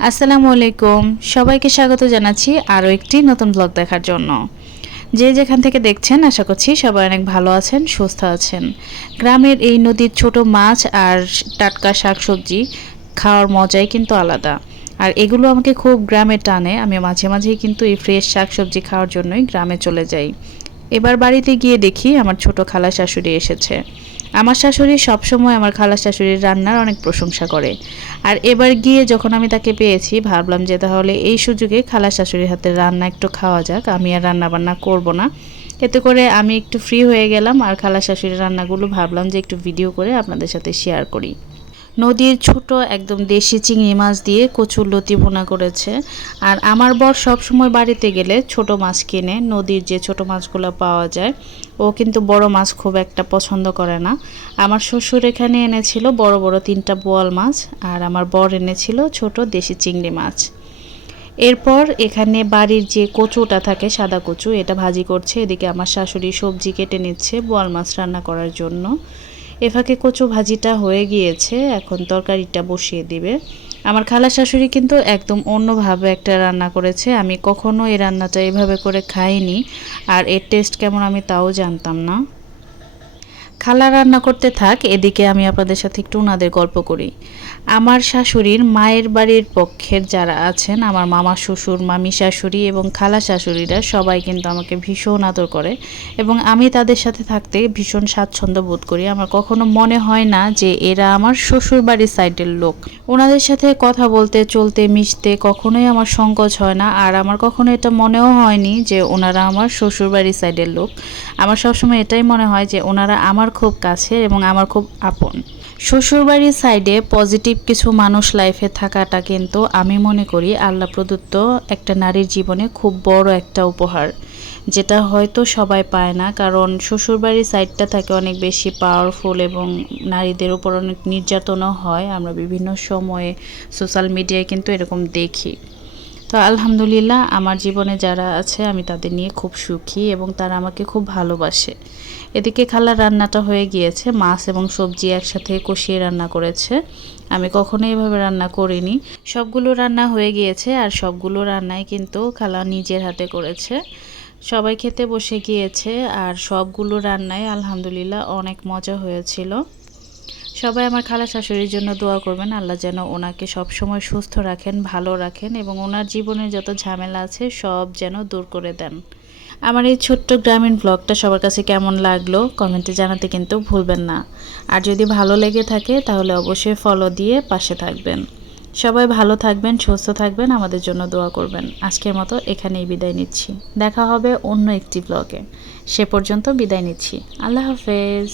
আসসালামু আলাইকুম। সবাইকে স্বাগত জানাচ্ছি আরও একটি নতুন ব্লগ দেখার জন্য। যে যেখান থেকে দেখছেন, আশা করছি সবাই অনেক ভালো আছেন, সুস্থ আছেন। গ্রামের এই নদীর ছোট মাছ আর টাটকা শাকসবজি খাওয়ার মজাই কিন্তু আলাদা। আর এগুলো আমাকে খুব গ্রামে টানে। আমি মাঝে মাঝেই কিন্তু এই ফ্রেশ শাকসবজি খাওয়ার জন্যই গ্রামে চলে যাই। এবার বাড়িতে গিয়ে দেখি আমার ছোট খালা শাশুড়ি এসেছে। আমার শাশুড়ি সবসময় আমার খালা শাশুড়ির রান্নার অনেক প্রশংসা করে। আর এবার গিয়ে যখন আমি তাকে পেয়েছি, ভাবলাম যে তাহলে এই সুযোগে খালা শাশুড়ির হাতে রান্না একটু খাওয়া যাক, আমি আর রান্না বান্না করব না। এতে করে আমি একটু ফ্রি হয়ে গেলাম, আর খালা শাশুড়ির রান্নাগুলো ভাবলাম যে একটু ভিডিও করে আপনাদের সাথে শেয়ার করি। নদীর ছোট একদম দেশি চিংড়ি মাছ দিয়ে কচুর লতি ভুনা করেছে। আর আমার বর সব সময় বাড়িতে গেলে ছোট মাছ কিনে, নদীর যে ছোট মাছগুলো পাওয়া যায়, ও কিন্তু বড় মাছ খুব একটা পছন্দ করে না। আমার শ্বশুর এখানে এনেছিল বড় বড় তিনটা বোয়াল মাছ, আর আমার বর এনেছিল ছোট দেশি চিংড়ি মাছ। এরপর এখানে বাড়ির যে কচুটা থাকে, সাদা কচু, এটা ভাজি করছে। এদিকে আমার শাশুড়ি সবজি কেটে নিচ্ছে বোয়াল মাছ রান্না করার জন্য। এফাকে কচু ভাজিটা হয়ে গিয়েছে, এখন তরকারিটা বসিয়ে দিবে। আমার খালা শাশুড়ি কিন্তু একদম অন্যভাবে একটা রান্না করেছে, আমি কখনো এই রান্নাটা এভাবে করে খাইনি, আর এর টেস্ট কেমন আমি তাও জানতাম না। খালা রান্না করতে থাক, এদিকে আমি আপনাদের সাথে একটু ওনাদের গল্প করি। আমার শাশুড়ির মায়ের বাড়ির পক্ষের যারা আছেন, আমার মামা শ্বশুর, মামি শাশুড়ি এবং খালা শাশুড়িরা সবাই কিন্তু আমাকে ভীষণ আদর করে এবং আমি তাদের সাথে থাকতে ভীষণ স্বাচ্ছন্দ্য বোধ করি। আমার কখনো মনে হয় না যে এরা আমার শ্বশুর বাড়ির সাইডের লোক। ওনাদের সাথে কথা বলতে, চলতে, মিশতে কখনোই আমার সংকোচ হয় না আর আমার কখনো এটা মনেও হয়নি যে ওনারা আমার শ্বশুর বাড়ির সাইডের লোক। আমার সবসময় এটাই মনে হয় যে ওনারা আমার খুব কাছের এবং আমার খুব আপন। শ্বশুরবাড়ির সাইডে পজিটিভ কিছু মানুষ লাইফে থাকাটা কিন্তু আমি মনে করি আল্লাহ প্রদত্ত একটা নারীর জীবনে খুব বড় একটা উপহার। যেটা হয়তো সবাই পায় না, কারণ শ্বশুরবাড়ির সাইডটা থাকে অনেক বেশি পাওয়ারফুল এবং নারীদের উপর অনেক নির্যাতনও হয়। আমরা বিভিন্ন সময়ে সোশ্যাল মিডিয়ায় কিন্তু এরকম দেখি। তো আলহামদুলিল্লাহ আমার জীবনে যারা আছে, আমি তাদের নিয়ে খুব সুখী এবং তারা আমাকে খুব ভালোবাসে। এদিকে খালা রান্নাটা হয়ে গিয়েছে, মাছ এবং সবজি একসাথে কষিয়ে রান্না করেছে। আমি কখনো এভাবে রান্না করিনি। সবগুলো রান্না হয়ে গিয়েছে আর সবগুলো রান্নাই কিন্তু খালা নিজের হাতে করেছে। সবাই খেতে বসে গিয়েছে আর সবগুলো রান্নায় আলহামদুলিল্লাহ অনেক মজা হয়েছিল। সবাই আমার খালা শাশুড়ির জন্য দোয়া করবেন, আল্লাহ যেন ওনাকে সবসময় সুস্থ রাখেন, ভালো রাখেন এবং ওনার জীবনের যত ঝামেলা আছে সব যেন দূর করে দেন। আমার এই ছোট্ট গ্রামীণ ব্লগটা সবার কাছে কেমন লাগল কমেন্টে জানাতে কিন্তু ভুলবেন না। আর যদি ভালো লেগে থাকে তাহলে অবশ্যই ফলো দিয়ে পাশে থাকবেন। সবাই ভালো থাকবেন, সুস্থ থাকবেন, আমাদের জন্য দোয়া করবেন। আজকের মতো এখানেই বিদায় নিচ্ছি। দেখা হবে অন্য একটি ব্লগে। সে পর্যন্ত বিদায় নিচ্ছি। আল্লাহ হাফেজ।